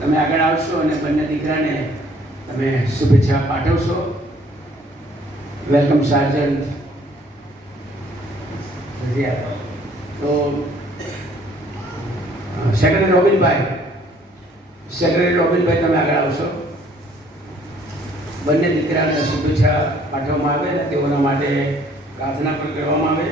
તમે આગળ આવશો અને બંને દીકરાને તમે શુભેચ્છા પાઠવશો. Welcome sergeant. તો સેક્રેટરી રોબિનભાઈ તમે આગળ આવશો. બંને દીકરાને શુભેચ્છા પાઠવવામાં આવે અને તેઓના માટે પ્રાર્થના પણ કરવામાં આવે.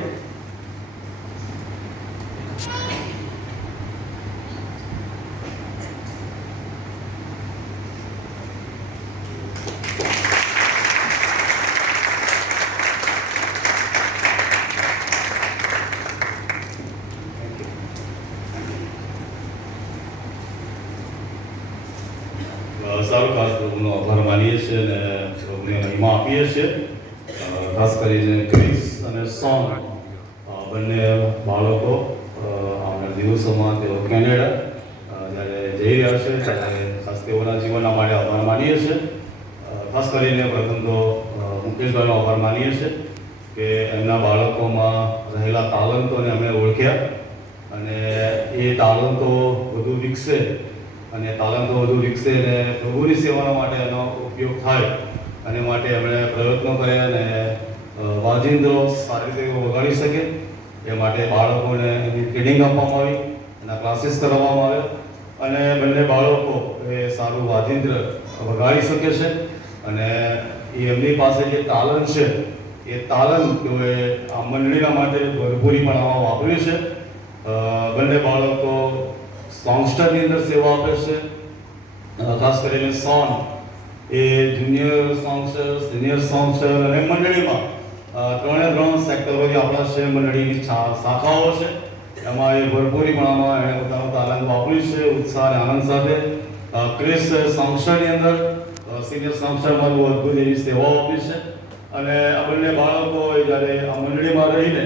સારું ખાસ પ્રભુનો આભાર માનીએ છીએ અને પ્રભુને મહિમા આપીએ છીએ. ખાસ કરીને ક્રિસ અને સોન બંને બાળકો આવનાર દિવસોમાં તેઓ કેનેડા જ્યારે જઈ રહ્યા છે ત્યારે ખાસ તેઓના જીવનના માટે આભાર માનીએ છીએ. ખાસ કરીને પ્રથમ તો મુકેશભાઈનો આભાર માનીએ છીએ કે એમના બાળકોમાં રહેલા તાલંતોને અમે ઓળખ્યા અને એ તાલંતો વધુ વિકસે અને તાલંતો વધુ વિકસે અને પ્રભુની સેવાના માટે એનો ઉપયોગ થાય અને માટે એમણે પ્રયત્નો કર્યા અને વાજિંત્રો સારી રીતે વગાડી શકે એ માટે બાળકોને એની ટ્રેનિંગ આપવામાં આવી, એના ક્લાસીસ કરવામાં આવ્યા અને બંને બાળકો એ સારું વાજિંત્ર વગાડી શકે છે અને એ એમની પાસે જે તાલંત છે એ તાલંત તેઓએ આ મંડળીના માટે ભરપૂરીપણામાં વાપર્યું છે. બંને બાળકો સોંગસ્ટરની અંદર સેવા આપે છે. ખાસ કરીને સોન એ જુનિયર સોંગસ્ટર, સિનિયર સોંગસ્ટર અને મંડળીમાં ત્રણ સેક્ટરો જે આપણા છે મંડળીની શાખાઓ છે એમાં એ ભરપૂરીપણામાં એણે પોતાનું તાલંત વાપર્યું છે ઉત્સાહ અને આનંદ સાથે. ક્રિસ સોંગસ્ટરની અંદર સિનિયર સોંગસ્ટરમાં બહુ અદ્ભુત એવી સેવાઓ આપી છે અને આ બંને બાળકો જ્યારે આ મંડળીમાં રહીને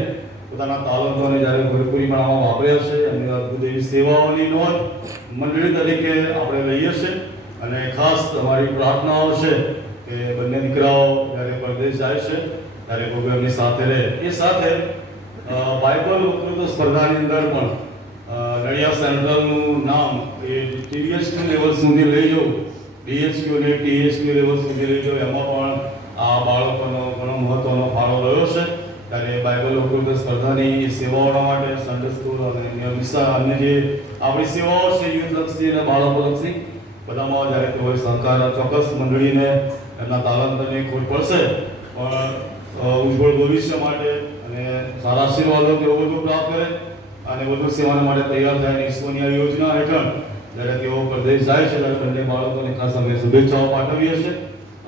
પોતાના તાલંતોને જ્યારે ભરપૂરીપણામાં વાપર્યા છે એમની અદ્ભુત એવી સેવાઓની નોંધ મંડળી તરીકે આપણે લઈએ છીએ અને ખાસ અમારી પ્રાર્થનાઓ છે કે બંને દીકરાઓ જ્યારે પરદેશ જાય છે ત્યારે પ્રભુ એમની સાથે રહે. એ સાથે બાઇબલ વક્તૃત્વ સ્પર્ધાની અંદર પણ નડિયાદ સેન્ટ્રલનું નામ એ THQ લેવલ સુધી લઈ જવું, DHQ અને THQ લેવલ સુધી લઈ જવું એમાં પણ આ બાળકોનો ઘણો મહત્વનો ફાળો રહ્યો છે. ત્યારે બાઇબલ વક્તૃત્વ સ્પર્ધાની સેવાઓના માટે સન્ડે સ્કૂલ અને અન્ય જે આપણી સેવાઓ છે યુથલક્ષી અને બાળકોલક્ષી બધામાં જ્યારે તેઓએ સહકાર ચોક્કસ મંડળીને એમના તાલંતની ખોટ પડશે પણ ઉજ્જવળ ભવિષ્ય માટે અને સારા આશીર્વાદો તેઓ વધુ પ્રાપ્ત કરે અને વધુ સેવાના માટે તૈયાર થાય ઈશ્વરની આ યોજના હેઠળ જ્યારે તેઓ પ્રદેશ જાય છે ત્યારે બંને બાળકોને ખાસ અમે શુભેચ્છાઓ પાઠવીએ છીએ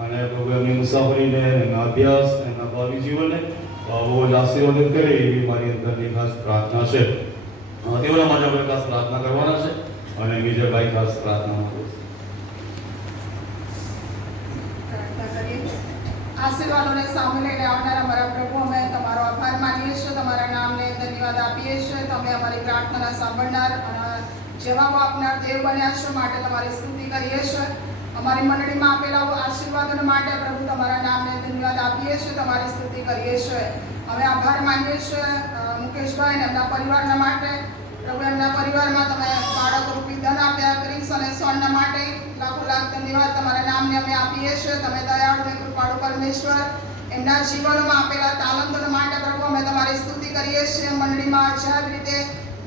અને પ્રભુ એમની મુસાફરીને એમના અભ્યાસ એમના ભાવિ જીવનને બહુ જ આશીર્વાદિત કરે એવી મારી અંદરની ખાસ પ્રાર્થના છે. તેઓના માટે આપણે ખાસ પ્રાર્થના કરવાના છે અને વિજયભાઈ ખાસ પ્રાર્થના કરશે. આશીર્વાદોને સામે લઈને આવનારા અમારા પ્રભુ અમે તમારો આભાર માનીએ છીએ, તમારા નામને ધન્યવાદ આપીએ છીએ. તમે અમારી પ્રાર્થના સાંભળનાર અને જવાબ આપનાર દેવ બન્યા છો માટે તમારી સ્તુતિ કરીએ છીએ. અમારી મંડળીમાં આપેલા આશીર્વાદોને માટે પ્રભુ તમારા નામને ધન્યવાદ આપીએ છીએ, તમારી સ્તુતિ કરીએ છીએ. અમે આભાર માનીએ છીએ મુકેશભાઈ અને એમના પરિવારના માટે. પ્રભુ એમના પરિવારમાં તમે બાળકો રૂપી ધન આપ્યા, ક્રિસ અને સોનના માટે લાખો લાખ ધન્યવાદ તમારા નામને અમે આપીએ છીએ. તમે દયાળુ અને કૃપાળુ પરમેશ્વર, એમના જીવનમાં આપેલા તાલંતો માટે પ્રભુ અમે તમારી સ્તુતિ કરીએ છીએ. મંડળીમાં જેવી રીતે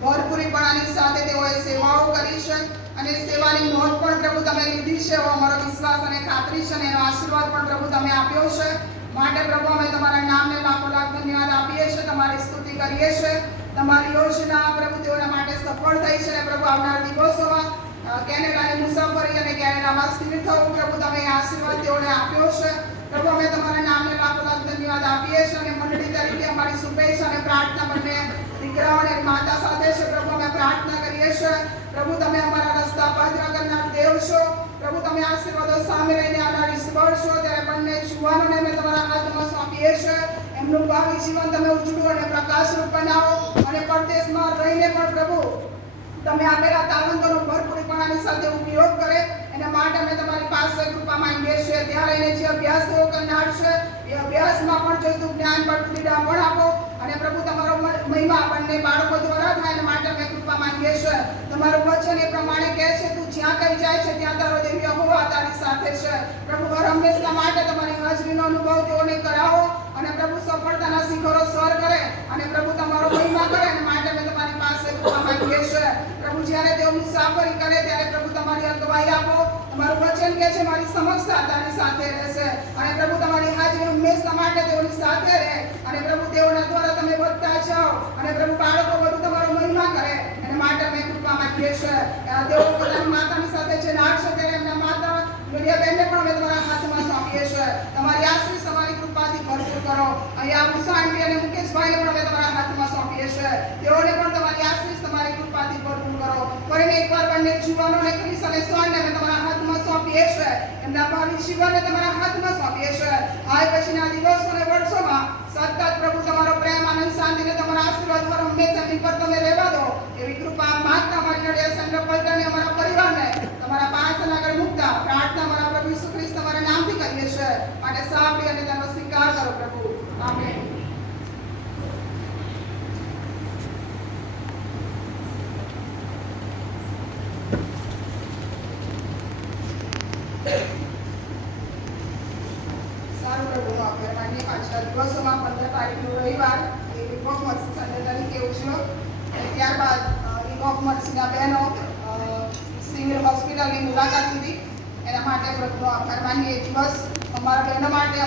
ભરપૂરીપણાની સાથે તેઓએ સેવાઓ કરી છે અને સેવાની નોંધ પણ પ્રભુ તમે લીધી છે એવો અમારો વિશ્વાસ અને ખાતરી છે અને એનો આશીર્વાદ પણ પ્રભુ તમે આપ્યો છે માટે પ્રભુ અમે તમારા નામને લાખો લાખ ધન્યવાદ આપીએ છીએ, તમારી સ્તુતિ કરીએ છીએ. તમારી યોજના પ્રભુ તેઓના માટે સફળ થઈ છે અને પ્રભુ આવનાર દિવસોમાં કેનેડાની મુસાફરી અને કેનેડામાં સ્થિર થવું પ્રભુ તમે આશીર્વાદ તેઓને આપ્યો છે. પ્રભુ અમે તમારા નામને લાખો લાખ ધન્યવાદ આપીએ છીએ અને મંડળી તરીકે અમારી શુભેચ્છા અને પ્રાર્થના બંને દીકરાઓ અને માતા સાથે છે. પ્રભુ અમે પ્રાર્થના કરીએ છીએ. પ્રભુ તમે અમારા રસ્તા પવિત્ર કરનાર દેવ છો. પ્રભુ તમે આશીર્વાદો સામે લઈને આવનાર ઈશ્વર છો. ત્યારે બંને જુવાનોને અમે તમારા હાથમાં સોંપીએ છીએ. એમનું ભાવિ જીવન તમે ઉજળું અને પ્રકાશરૂપ બનાવો અને પરદેશમાં રહીને પણ પ્રભુ તમે આપેલા તાલંતોનો ભરપૂરીપણાની સાથે ઉપયોગ કરે એના માટે અમે તમારી પાસે કૃપા માંગીએ છીએ. ત્યાં રહીને જે અભ્યાસ તેઓ કરનાર છે એ અભ્યાસમાં પણ જોઈતું જ્ઞાન પણ પણ આપો અને પ્રભુ તમારો મહિમા બંને બાળકો દ્વારા થાય એના માટે અમે કૃપા માંગીએ છીએ. તમારું વચન એ પ્રમાણે કહે છે તું જ્યાં કઈ જાય છે સાથે છે. પ્રભુ હર હંમેશા માટે તમારી હાજરીનો અનુભવ તેઓને કરાવો અને પ્રભુ સફળતાના શિખરો સર કરે અને પ્રભુ તમારો મહિમા કરે અને માટે અમે તમારી પાસે કૃપા માંગીએ છીએ. પ્રભુ જ્યારે તેઓ મુસાફરી કરે ત્યારે પ્રભુ તમારી અગવાઈ આપો. તમારું વચન કે છે મારી સમક્ષતા તારી સાથે રહેશે અને પ્રભુ તમારી હાજરી હંમેશા માટે તેઓની સાથે રહે અને પ્રભુ તેઓના દ્વારા તમે વધતા જાઓ અને પ્રભુ બાળકો બધું તમારો મહિમા કરે અને માટે અમે કૃપા માંગીએ છીએ. તેઓ પોતાની માતાની સાથે જે નાખશે ત્યારે એમના માતા બેનને પણ અમે તમારા હાથમાં સોંપીએ છીએ. તમારી આશીષ તમારી કૃપાથી ભરપૂર કરો. અહીંયા મુસાણી અને મુકેશભાઈને પણ અમે તમારા હાથમાં સોંપીએ છીએ. તેઓને પણ તમારી આશીષ તમારી કૃપાથી ભરપૂર કરો. ફરીને એકવાર બંને જીવનોને ક્રિસ અને સોનને અમે તમારા હાથમાં સોંપીએ છીએ. એમના ભાવિ જીવનને તમારા હાથમાં સોંપીએ છીએ. આ પછીના દિવસો અને વર્ષોમાં સતત પ્રભુ તમારો પ્રેમ આનંદ શાંતિને તમારા આશીર્વાદ પર હંમેશા એમની પર તમે રહેવા દો એવી કૃપા માંગતા અમારી નડિયાદ સંઘ પલટણને અમારા પરિવારને તમારા પાસે આગળ મૂકતા પ્રાર્થના અમારા પ્રભુ ઈસુ ખ્રિસ્ત તમારા નામથી કરીએ છીએ. માટે સાંભળી અને તેનો સ્વીકાર કરો પ્રભુ. આમેન. સારું પ્રભુનો આભાર માનીએ. પાછલા દિવસોમાં 15 તારીખનો રવિવાર એ વીક ઓફ મર્સી સન્ડે તરીકે ઉજવ્યો અને ત્યારબાદ વીક ઓફ મર્સીના બહેનો સિવિલ હોસ્પિટલની મુલાકાત લીધી. એના માટે પ્રભુનો આભાર માનીએ. એ દિવસ અમારા બહેનો માટે